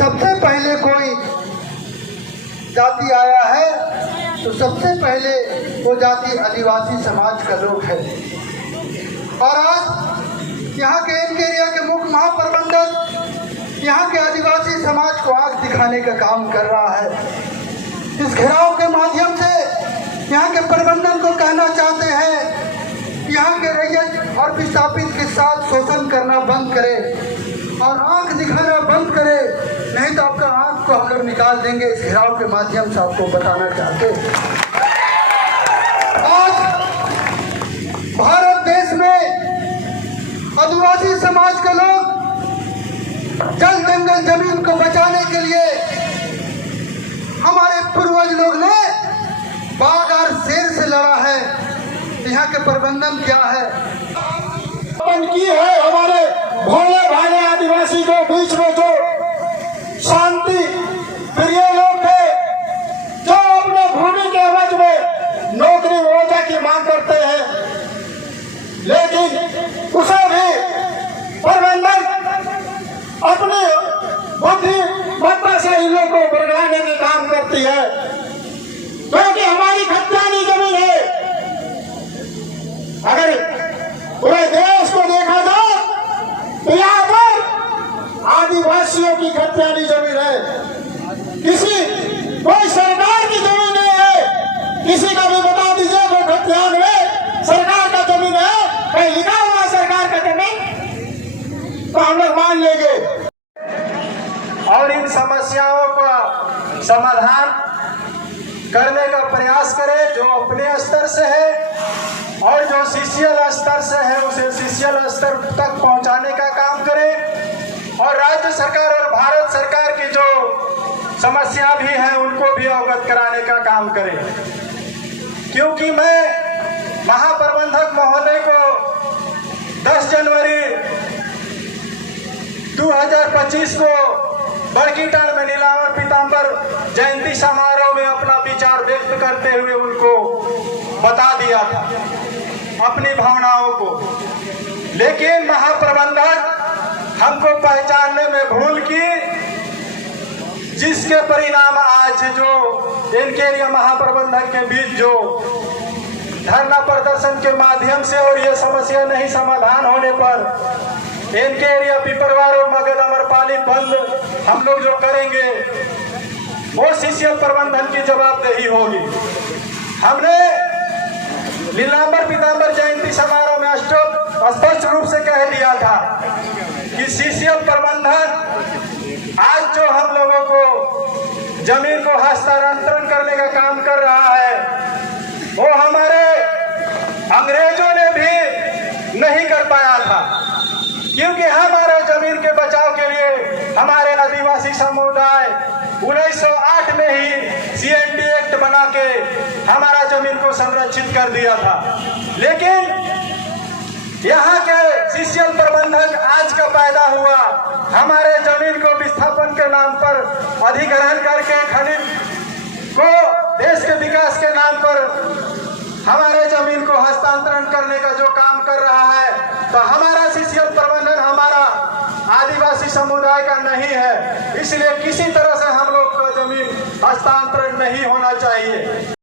सबसे पहले कोई जाति आया है तो सबसे पहले वो जाति आदिवासी समाज का लोग है। और आज यहाँ के इनके एरिया के मुख्य महाप्रबंधक यहाँ के आदिवासी समाज को आंख दिखाने का काम कर रहा है। इस घेराव के माध्यम से यहाँ के प्रबंधन को कहना चाहते हैं, यहाँ के रैयत और विस्थापित के साथ शोषण करना बंद करे और आंख दिखाना बंद करे, नहीं तो आपका आंख को हम लोग निकाल देंगे। इस घेराव के माध्यम से आपको बताना चाहते हैं। आज भारत देश में आदिवासी समाज के लोग जल जंगल जमीन को बचाने के लिए हमारे पूर्वज लोग ने बाघ और शेर से लड़ा है। यहाँ के प्रबंधन क्या है की है हमारे भोले भाले आदिवासी के बीच में जो शांति प्रिय लोग थे, जो अपने भूमि के एवज में नौकरी रोजगार की मांग करते हैं, लेकिन उसे भी प्रबंधन अपने बुद्धिमत्ता से इन लोगों को बढ़ाने का काम करती है, क्योंकि हमारी खतियानी जमीन है। अगर पूरे देश को देखा जाए तो यहाँ पर आदिवासियों की खतियानी जमीन है, कोई सरकार की जमीन नहीं है। किसी का भी बता दीजिए वो खतियान में सरकार का जमीन है, कहीं लिखा हुआ सरकार का जमीन, तो हम लोग मान लेंगे। और इन समस्याओं का समाधान करने का प्रयास करें, जो अपने स्तर से है और जो सीसीएल स्तर से है उसे सीसीएल स्तर तक पहुंचाने का काम करें, और राज्य सरकार और भारत सरकार की जो समस्या भी है उनको भी अवगत कराने का काम करें। क्योंकि मैं महाप्रबंधक महोदय को 10 जनवरी 2025 को बरकीटार में नीलांबर पीताम्बर जयंती समारोह में अपना विचार व्यक्त करते हुए उनको बता दिया था अपनी भावनाओं को, लेकिन महाप्रबंधक हमको पहचानने में भूल की, जिसके परिणाम आज जो इनके एरिया महाप्रबंधक के बीच जो धरना प्रदर्शन के माध्यम से और ये समस्या नहीं समाधान होने पर इनके एरिया पिपरवार और मगध अमरपाली बंद हम लोग जो करेंगे वो सीसीएल प्रबंधन की जवाबदेही होगी। हमने नीलांबर पीताम्बर जयंती समारोह में स्पष्ट रूप से कह दिया था कि सीसीएल प्रबंधन आज जो हम लोगों को जमीन को हस्तांतरण करने का काम कर रहा है वो हमारे अंग्रेजों ने भी नहीं कर पाया था, क्योंकि हमारे जमीन के बचाव के लिए हमारे आदिवासी समुदाय 1908 में ही सीएनडी एक्ट बना के हमारा जमीन को संरक्षित कर दिया था। लेकिन यहाँ के सीसीएल प्रबंधक आज का पैदा हुआ हमारे जमीन को विस्थापन के नाम पर अधिग्रहण करके खनिज को देश के विकास के नाम पर हमारे जमीन को हस्तांतरण करने का जो काम कर रहा है, तो हमारा सीसीएल प्रबंधन हमारा आदिवासी समुदाय का नहीं है, इसलिए किसी तरह से हम लोग का जमीन हस्तांतरण नहीं होना चाहिए।